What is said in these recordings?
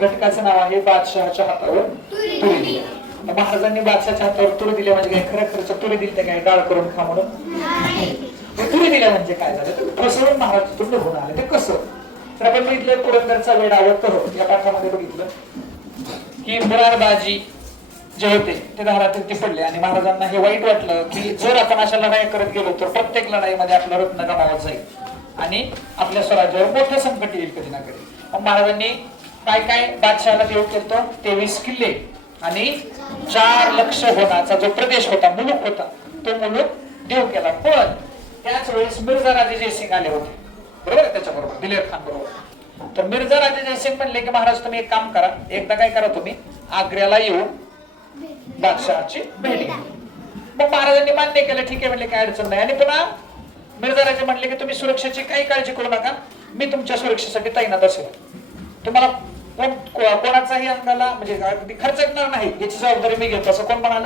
घटकाचं नाव आहे बादशहाच्या हातावर तुरी दिली. महाराजांनी बादशहाच्या हातावर तुरी दिली म्हणजे काय खरं खरंच तुरी दिली काय डाळ करून खा म्हणून तुरी दिल्या म्हणजे काय झालं तर फसवून महाराज तिथून निघून आले. ते कसं तर आपण बघितलं पुरंदरचा वेडावं कहो या पाठामध्ये बघितलं की मुरारबाजी जे होते ते दारातील ते पडले आणि महाराजांना हे वाईट वाटलं की जर आपण अशा लढाई करत गेलो तर प्रत्येक लढाईमध्ये आपलं रत्न गमावत जाईल आणि आपल्या स्वराज्यावर मोठं संकट येईल कधी ना कधी. मग महाराजांनी काय काय बादशहाला देऊ केलं 23 किल्ले आणि 4 लक्ष होण्याचा जो प्रदेश होता मुलूक होता तो मुलूक देव केला. पण त्याच वेळेस मिर्झा राजे जयसिंग आले होते बरोबर त्याच्याबरोबर दिलेर खान बरोबर. तर मिर्झा राजे जयसिंग म्हणले की महाराज तुम्ही एक काम करा एकदा काय करा तुम्ही आग्र्याला येऊ बादशहाची भेट घ्या. मग महाराजांनी मान्य केलं ठीक आहे म्हणले काय अडचण नाही. आणि पुन्हा मिर्झा राजे म्हणले की तुम्ही सुरक्षेची काही काळजी करू नका मी तुमच्या सुरक्षेसाठी तैनात असेल. तुम्हाला कोणाचाही अंगाला म्हणजे खर्च येणार नाही याची जबाबदारी मी घेतो असं कोण म्हणाल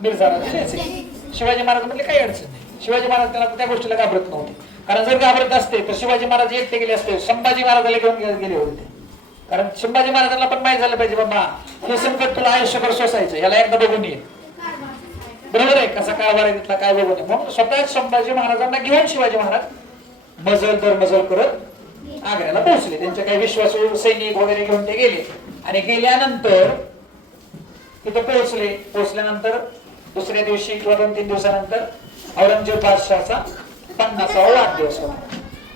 मिर्झा राजे जयसिंग. शिवाजी महाराज म्हणले काही अडचण नाही. शिवाजी महाराज त्याला त्या गोष्टीला घाबरत नव्हते कारण जर घाबरत असते तर शिवाजी महाराज एकटे गेले असते संभाजी महाराजाला घेऊन गेले होते. कारण संभाजी महाराजांना पण माहित झालं पाहिजे बाबा हे संकट तुला आयुष्यभर सोसायचं याला एकदा बघून ये बरोबर आहे कसा कारभार आहे तिथला काय बघून ये. मग स्वतः संभाजी महाराजांना घेऊन शिवाजी महाराज मजल दर मजल करत आग्र्याला पोहोचले. त्यांचे काही विश्वासू सैनिक वगैरे घेऊन ते गेले आणि गेल्यानंतर तिथे पोहोचल्यानंतर दुसऱ्या दिवशी किंवा 2-3 दिवसानंतर औरंगजेब बादशहाचा 50वा वाढदिवस होता.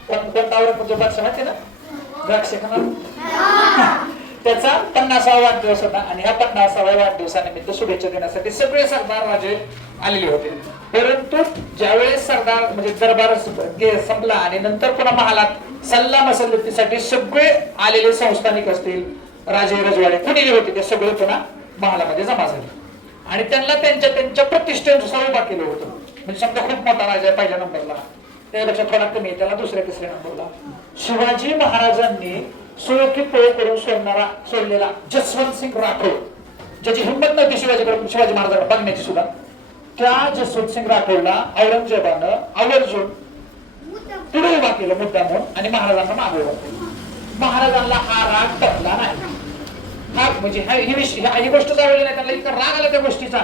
पण कोणता औरंगजेब बादशाह माहिती ना द्राक्ष खाणार त्याचा 50वा वाढदिवस होता आणि ह्या 50व्या वाढदिवसानिमित्त शुभेच्छा देण्यासाठी सगळे सरदार राजे आलेले होते. परंतु ज्यावेळेस सरदार म्हणजे दरबार संपला आणि नंतर पुन्हा महालात सल्ला मसलतीसाठी सगळे आलेले संस्थानिक असतील राजे रजवाडे कुणी होते ते सगळे पुन्हा महालामध्ये जमा झाले आणि त्यांना त्यांच्या प्रतिष्ठेनुसार उभा केलं होतं. म्हणजे समजा खूप मोठा राजा आहे पहिल्या नंबरला त्यापेक्षा थोडा कमी आहे त्याला दुसऱ्या तिसऱ्या नंबरला. शिवाजी महाराजांनी सुळकी पळ करून सोडलेला जसवंत सिंग राठोड ज्याची हिंमत नव्हती शिवाजी महाराजांना बघण्याची सुद्धा त्या जसवंत सिंग राठोडला औरंगजेबानं आवर्जून पुढे उभा केलं मुद्दामून आणि महाराजांना मागे उभा केलं. महाराजांना हा राग टपला नाही. हा म्हणजे ही गोष्ट चालवली नाही त्यांना इतका राग आला त्या गोष्टीचा.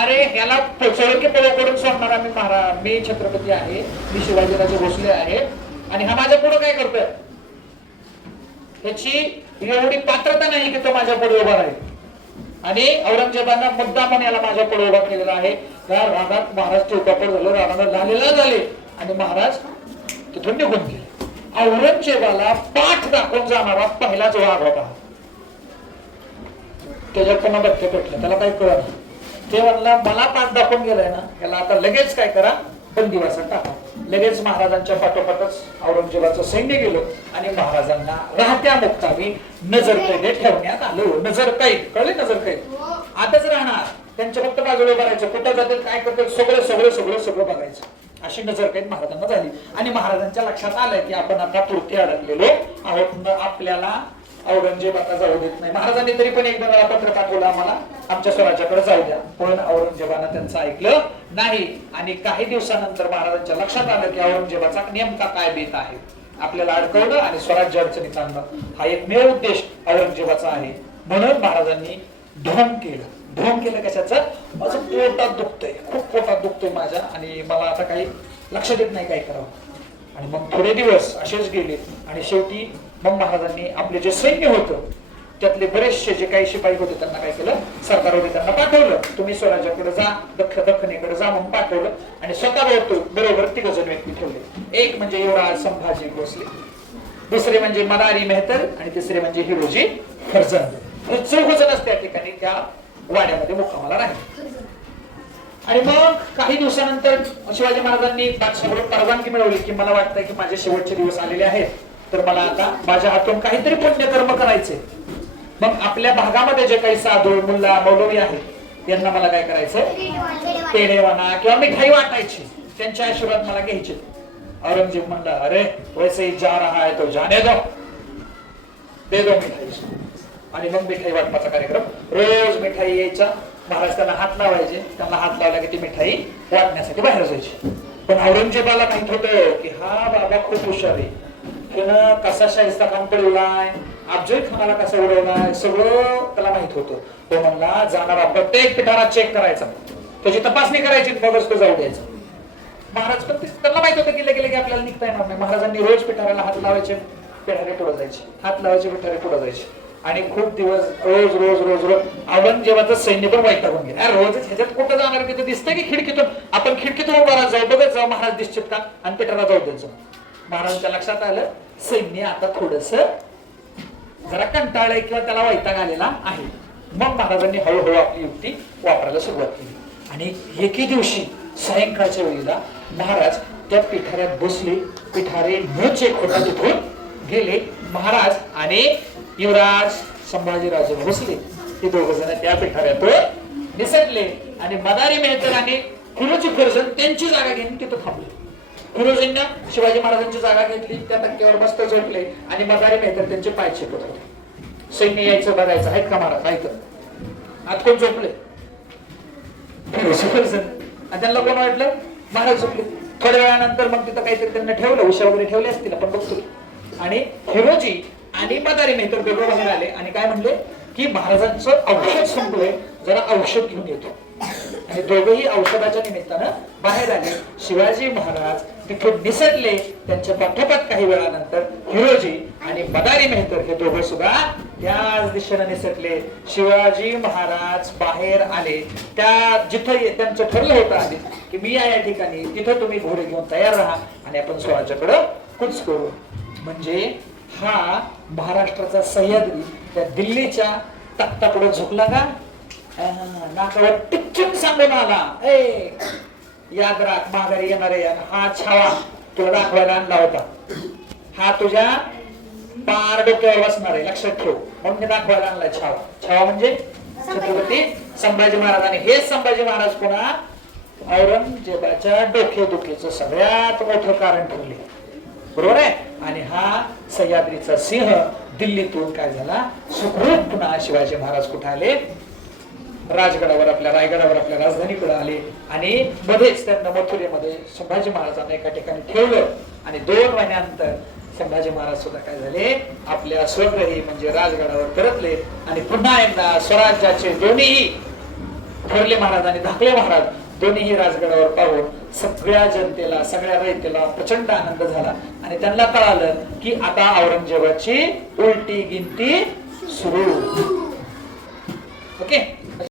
अरे ह्याला सोळकी पळ करून सोडणारा मी छत्रपती आहे मी शिवाजीराजे भोसले आहे आणि हा माझ्या पुढे काय करतोय त्याची एवढी पात्रता नाही की तो माझ्या पुढे उभा राहील. आणि औरंगजेबानं मुद्दामून याला माझ्या पुढे उभा केलेला आहे. त्या रागात महाराज चौकापट झालं रागाला लालेला झाले आणि महाराज तिथून निघून गेले. औरंगजेबाला पाठ दाखवून जाणारा पहिलाच वाघ होता. त्याच्यात पुन्हा बघते पेटलं त्याला काही कळलं ते म्हणला मला पाठ दाखवून गेलाय ना याला आता लगेच काय करा बंदिवासात टाका. लगेच महाराजांच्या पाठोपाठच औरंगजेबाचं सैन्य गेलो आणि महाराजांना राहत्या मुक्तावी नजरकैदेत ठेवण्यात आलं. नजरकैद कळले नजरकैद आताच राहणार त्यांच्या फक्त बाजूला भरायचं कुठं जातात काय करतात सगळं बघायचं अशी नजरकैद महाराजांना झाली. आणि महाराजांच्या लक्षात आलंय की आपण आता पुरते अडकलेलो आहोत आपल्याला औरंगजेब आता जाऊ देत नाही. महाराजांनी तरी पण एकदा वेळा पत्र पाठवलं आम्हाला आमच्या स्वराज्याकडे जाऊ द्या पण औरंगजेबानं त्यांचं ऐकलं नाही. आणि काही दिवसानंतर महाराजांच्या लक्षात आलं की औरंगजेबाचा नेमका काय बेत आहे आपल्याला अडकवणं आणि स्वराज्य अडचणीत आणणं हा एकमेव उद्देश औरंगजेबाचा आहे. म्हणून महाराजांनी ढोंग केलं कशाचं माझं पोटात दुखतंय खूप पोटात दुखतोय माझ्या आणि मला आता काही लक्ष देत नाही काय करावं. आणि मग थोडे दिवस असेच गेले आणि शेवटी मग महाराजांनी आपले जे सैन्य होतं त्यातले बरेचसे जे काही शिपाई होते त्यांना काय केलं सरकारने त्यांना पाठवलं तुम्ही स्वराज्याकडे जा दख्खनेकडे जा म्हणून पाठवलं आणि स्वतः बरोबर 3 जण व्यक्ती ठेवले. एक म्हणजे युवराज संभाजी भोसले दुसरे म्हणजे मदारी मेहतर आणि तिसरे म्हणजे हिरोजी फर्जंद. हे 4 जणच त्या ठिकाणी त्या वाड्यामध्ये मुक्कामाला राहिले. आणि मग काही दिवसानंतर शिवाजी महाराजांनी बादशाहकडून परवानगी मिळवली की मला वाटतंय की माझे शेवटचे दिवस आलेले आहेत तर मला आता माझ्या हातून काहीतरी पुण्यकर्म करायचे. मग आपल्या भागामध्ये जे काही साधू मुल्ला मौलवी आहेत यांना मला काय करायचं पेढेवाना किंवा मिठाई वाटायची त्यांच्या आशीर्वाद मला घ्यायचे. औरंगजेब म्हणला अरे वैसे जा रहा है तो जाने दो दे दो मिठाई. आणि मग मिठाई वाटपाचा कार्यक्रम रोज मिठाई यायचा. महाराज त्यांना हात लावायचे त्यांना हात लावला की ती मिठाई वाटण्यासाठी बाहेर जायची. पण औरंगजेबाला माहित होतं की हा बाबा खूप हुशार आहे कसा शाहिस्ता काम पडलाय अफजल खानाला कसा उडवला सगळं त्याला माहित होतं. तो म्हणला जाणारा प्रत्येक पिठारा चेक करायचा, त्याची तपासणी करायची, मगच तो जाऊ द्यायचा. महाराज पण त्यांना माहित होतं की लगे आपल्याला निघता येणार नाही. महाराजांनी रोज पिठाऱ्याला हात लावायचे, पिठारे पुढे जायचे, हात लावायचे, पिठारे पुढे जायचे. आणि खूप दिवस रोज रोज रोज रोज औरंगजेबाचं सैन्य पण वैतागून गेलं. रोजच ह्याच्यात कुठं जाणार, तिथं दिसतंय की खिडकीतून, आपण खिडकीतून उभा जाऊ, बघत जाऊ महाराज दिसतात का, आणि पिठारा जाऊ द्यायचं. महाराजांच्या लक्षात आलं सैन्य आता थोडस जरा कंटाळलंय किंवा त्याला वैताग आलेला आहे. मग महाराजांनी हळूहळू आपली युक्ती वापरायला सुरुवात केली. आणि एके दिवशी सायंकाळच्या वेळेला महाराज त्या पिठाऱ्यात बसले, पिठारे न चेक होता तिथून गेले. महाराज आणि युवराज संभाजीराजे भोसले हे दोघ जण त्या पिठाऱ्यातून निसटले. आणि मदारी मेहतर आणि फिरोजी फर्जन त्यांची जागा घेऊन तिथं थांबले. फिरोजींना शिवाजी महाराजांची जागा घेतली, त्या टक्क्यावर मस्त झोपले. आणि मदारी मेहतर त्यांचे पाय चेपत होते. सैन्य यायचं बघायचं, आहेत का महाराज, आहेत आत कोण झोपले, फिरोजी फर्जन. आणि त्यांना कोण वाटलं महाराज झोपले. थोड्या वेळानंतर मग तिथं काहीतरी त्यांना ठेवलं, उशा वगैरे ठेवले असतील आपण बघतो. आणि फिरोजी आणि मदारी मेहतर दोघं बाहेर आले आणि काय म्हणले की महाराजांचं औषध संपलंय, जरा औषध घेऊन येतो. आणि दोघंही औषधाच्या निमित्तानं बाहेर आले. शिवाजी महाराज तिथून निसटले. त्यांच्या पाठोपाठ काही वेळानंतर हिरोजी आणि मदारी मेहतर हे दोघं सुद्धा त्याच दिशेने निसटले. शिवाजी महाराज बाहेर आले. त्या जिथं त्यांचं ठरलं होतं आधी की मी या ठिकाणी, तिथं तुम्ही घोडे घेऊन तयार राहा आणि आपण स्वराज्याकडे कूच करू. म्हणजे हा महाराष्ट्राचा सह्याद्री त्या दिल्लीच्या तख्तापुढे झुकला का, नाकावर टिच्चून सांगून आला, ए याद राख माघारी येणारे, हा छावा तुला दाखवायला आणला होता, हा तुझ्या पार डोक्यावर बसणार आहे, लक्षात ठेव, म्हणून मी दाखवायला आणलाय छावा. छावा म्हणजे छत्रपती संभाजी महाराज. आणि हे संभाजी महाराज पुन्हा औरंगजेबाच्या डोकेदुखीचं सगळ्यात मोठं कारण ठरले, बरोबर आहे. आणि हा सह्याद्रीचा सिंह दिल्लीतून काय झाला, सुखरूप पुन्हा शिवाजी महाराज कुठे आले, राजगडावर, आपल्या रायगडावर, आपल्या राजधानीकडे आले. आणि मध्येच त्यांना मथुरेमध्ये संभाजी महाराजांना एका ठिकाणी ठेवलं. आणि 2 महिन्यानंतर संभाजी महाराज सुद्धा काय झाले, आपल्या स्वगृही म्हणजे राजगडावर परतले. आणि पुन्हा एकदा स्वराज्याचे दोन्ही थोरले महाराज आणि धाकले महाराज दोन्ही राजगडावर पाहून सगळ्या जनतेला, सगळ्या रयतेला प्रचंड आनंद झाला. आणि त्यांना कळालं की आता औरंगजेबाची उलटी गिनती सुरू. ओके.